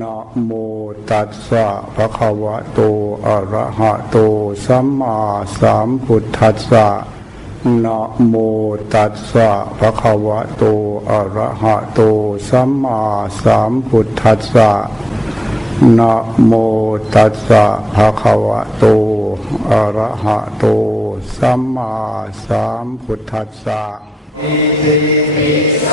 นะโมตัสสะภะคะวะโต อะระหะโต สัมมาสัมพุทธัสสะนะโมตัสสะภะคะวะโต อะระหะโต สัมมาสัมพุทธัสสะนะโมตัสสะภะคะวะโต อะระหะโต สัมมาสัมพุทธัสสะอิติปิโส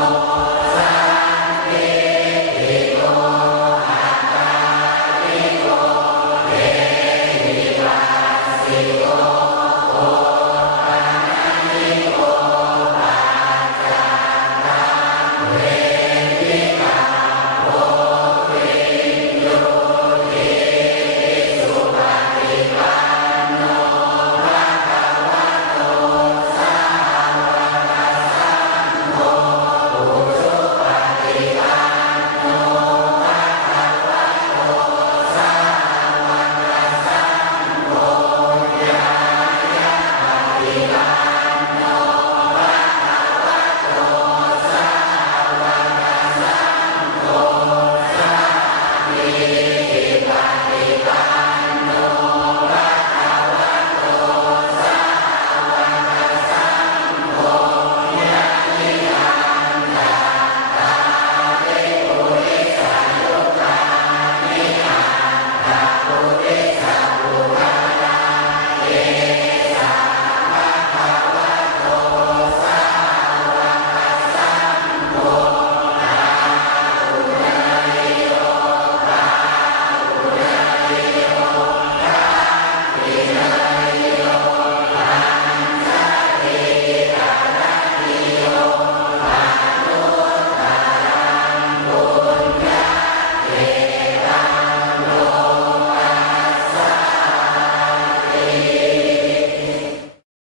Lord.